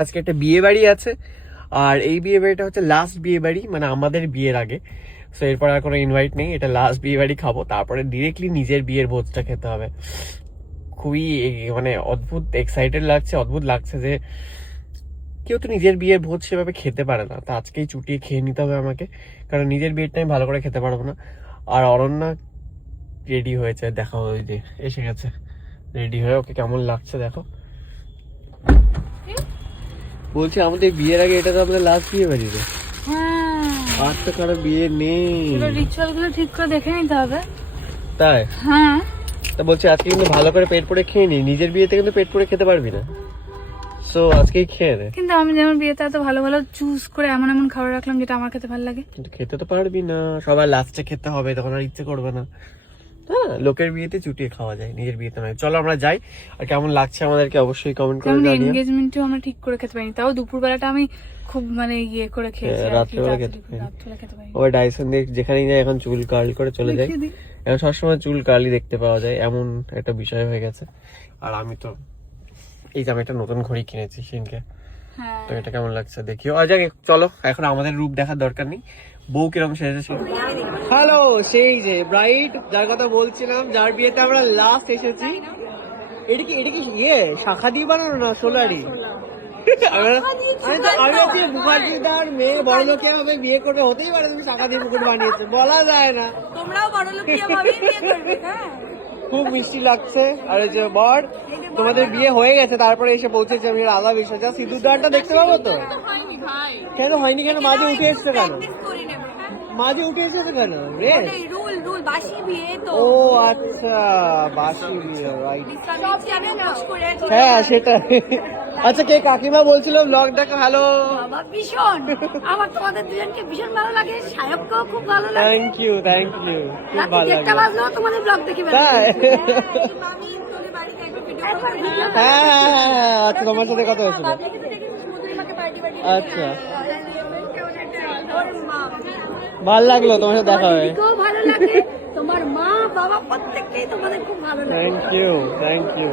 আজকে একটা বিয়ে বাড়ি আছে, আর এই বিয়ে বাড়িটা হচ্ছে লাস্ট বিয়ে বাড়ি, মানে আমাদের বিয়ের আগে। সো এরপর আর কোনো ইনভাইট নেই, এটা লাস্ট বিয়ে বাড়ি খাবো, তারপরে ডিরেক্টলি নিজের বিয়ের ভোজটা খেতে হবে। খুবই মানে অদ্ভুত এক্সাইটেড লাগছে, অদ্ভুত লাগছে যে কেউ তো নিজের বিয়ের ভোজ সেভাবে খেতে পারে না, তো আজকেই চুটিয়ে খেয়ে নিতে হবে আমাকে, কারণ নিজের বিয়েরটা আমি ভালো করে খেতে পারবো না। আর অরণ্যা রেডি হয়েছে, দেখো ওই যে এসে গেছে রেডি হয়ে, ওকে কেমন লাগছে দেখো। বলছি আমাদের বিয়ের আগে এটা তো আমাদের লাস্ট বিয়ে বাড়ি রে। আর তো কারো বিয়ে নেই, রিচুয়াল গুলো ঠিক করে দেখে নিতে হবে। তাই হ্যাঁ, তা বলছি আজকে কিন্তু ভালো করে পেট পুড়ে খেয়ে নি, নিজের বিয়েতে কিন্তু পেট পুড়ে খেতে পারবি না, সো আজকেই খেয়ে নে। কিন্তু আমি যেমন বিয়েতে এত ভালো ভালো চুজ করে এমন এমন খাবার রাখলাম যেটা আমার খেতে ভালো লাগে। কিন্তু খেতে তো পারবি না, সবার লাস্টে খেতে হবে, তখন আর ইচ্ছে করবে না। হ্যাঁ, লোকের বিয়েতে চুটিয়ে খাওয়া যায়, নিজের বিয়েতে নয়। চলো আমরা যাই, আর কেমন লাগছে আমাদেরকে অবশ্যই কমেন্ট করে যেমন জানিও। এনগেজমেন্টেও আমরা ঠিক করে খেতে পারিনি, তাও দুপুর বেলাটা আমি খুব মানে ইয়ে করে খেয়েছি। রাত্রেবেলা খেতে পারি। রাত্রেবেলা খেতে পারি। ওই ডাইসন দিয়ে যেখানেই যায় এখন চুল কার্ল করে চলে যায়, দেখিয়ে দিই। এখন সবসময় চুল কার্লই দেখতে পাওয়া যায়, এমন একটা বিষয় হয়ে গেছে। আর আমি তো এই যে আমি একটা নতুন ঘড়ি কিনেছি সেদিনকে, হ্যাঁ, তো এটা কেমন লাগছে দেখিও। আর যাক, চলো এখন আমাদের রূপ দেখার দরকার নেই, বউ কিরকম সেজেছে। হ্যালো, সেই যে ব্রাইড যার কথা বলছিলাম, যার বিয়েতে আমরা লাস্ট এসেছি। এটা কি ইয়ে শাখা দিয়ে বানানো না সোলারি? আমি ওকে মুখার্জিদার মেয়ে বড় লোকে হবে বিয়ে করবে, হতেই পারে তুমি শাখা দিয়ে মুকুট বানিয়েছে, বলা যায় না। তোমরাও বড় লোকিয়া ভাবে বিয়ে করবে। হ্যাঁ, খুব মিষ্টি লাগছে। আর এই যে বর, তোমাদের বিয়ে হয়ে গেছে তারপরে এসে পৌঁছেছে, আমি আলাদা বিষয়। যা সিঁদুর দানটা দেখতে পাবো তো? হয়নি ভাই, কেন হয়নি? কেন মাঝে উঠে এসছে কেন? করে নেব। মাঝে উঠে এসেছে কেন রে? রুল বাসি বিয়ে তো। ও আচ্ছা, বাসি বিয়ে, রাইট। আমি পোস্ট করে হ্যাঁ সেটা। আচ্ছা, কে কাকিমা বলছিল ব্লগ দেখা? হ্যালো, বাবা ভীষণ, আমার তোমাদের দুজনকে ভীষণ ভালো লাগে, সায়ককেও খুব ভালো লাগে। থ্যাংক ইউ থ্যাংক ইউ, খুব ভালো একটা লাগলো। বাজলেও তোমাদের ব্লগ দেখে ভালো তাই? লাগে। মামি তোদের বাড়িতে একবার ভিডিও করে হ্যাঁ হ্যাঁ হ্যাঁ, আচ্ছা তোমার সাথে কথা হয়েছিল। আচ্ছা, ভাল লাগলো তোমার সাথে দেখা হয়ে। ভালো লাগে, তোমার মা বাবা প্রত্যেককেই তোমাদের খুব ভালো লাগে। Thank you thank you.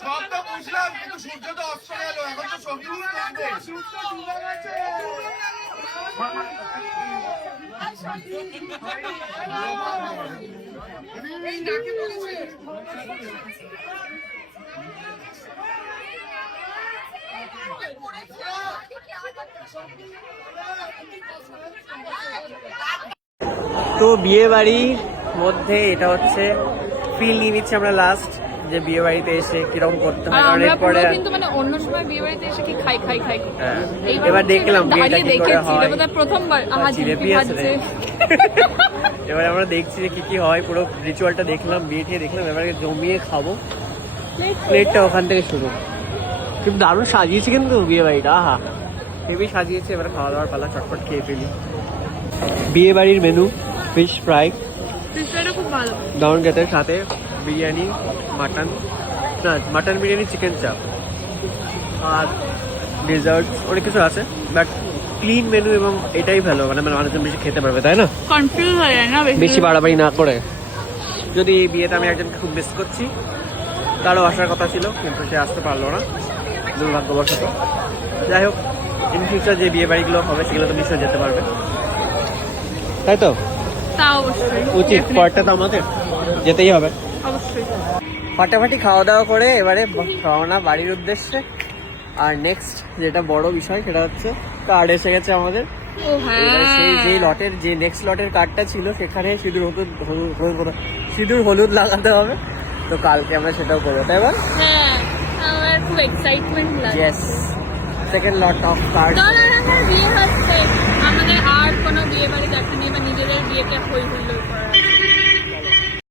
সবটা বুঝলাম, কিন্তু সূর্য তো অস্ত গেল, এখন তো ছবি তো বিয়ে বাড়ির মধ্যে এটা হচ্ছে ফিল নিয়ে নিচ্ছি আমরা লাস্ট, যে বিয়ে বাড়িতে এসে কিরকম করতে হয়। কারণ এরপরে কিন্তু মানে অন্য সময় বিয়ে বাড়িতে এসে কি খাই হ্যাঁ, এবার দেখলাম বিয়েটা কি করে হয়। প্রথমবার জিলেপি আছে রে। এবার আমরা দেখছি যে কি হয়, পুরো রিচুয়ালটা দেখলাম, বিয়ে টিয়ে দেখলাম, এবারে জমিয়ে খাবো। প্লেটটা ওখান থেকে শুরু। কিন্তু দারুণ সাজিয়েছে কিন্তু বিয়ে বাড়িটা, আহা হেভি সাজিয়েছে। এবার খাওয়া দাওয়ার পালা, চটপট খেয়ে ফেলি। বিয়ে বাড়ির মেনু ফিশ ফ্রাই, খুব ভালো। ডাউন গেটের সাথে বিরিয়ানি, মাটন বিরিয়ানি, চিকেন চাপ, আর ডেজার্ট অনেক কিছু আছে। বাট ক্লিন মেনু, এবং এটাই ভালো, মানে মানুষজন বেশি খেতে পারবে, তাই না? কনফিউজ হয়ে যায় না বেশি বাড়াবাড়ি না করে। যদি এই বিয়েতে আমি একজনকে খুব মিস করছি, তারও আসার কথা ছিল কিন্তু সে আসতে পারলো না দুর্ভাগ্যবশত। যাই হোক, ইন ফিউচার যে বিয়ে বাড়িগুলো হবে সেগুলো তো নিশ্চয়ই যেতে পারবে, তাই তো? তা অবশ্যই উচিত, পরটা তো আমাদের যেতেই হবে। অবশ্যই। ফাটাফাটি খাওয়া দাওয়া করে এবারে রওনা বাড়ির উদ্দেশ্যে। আর নেক্সট যেটা বড় বিষয় সেটা হচ্ছে কার্ড এসে গেছে আমাদের। ও হ্যাঁ, এবার সেই যে লটের যে নেক্সট লটের কার্ডটা ছিল সেখানে সিঁদুর হলুদ লাগাতে হবে, তো কালকে আমরা সেটাও করবো, তাই বল? হ্যাঁ আমার খুব এক্সাইটমেন্ট লাগে। Yes, second lot of card. ধরুন আমার বিয়ে হচ্ছে, আমাদের আর কোনো বিয়ে বাড়ি দেখা নেই বা নিজেদের বিয়েকে হই হুল্লোড় করা।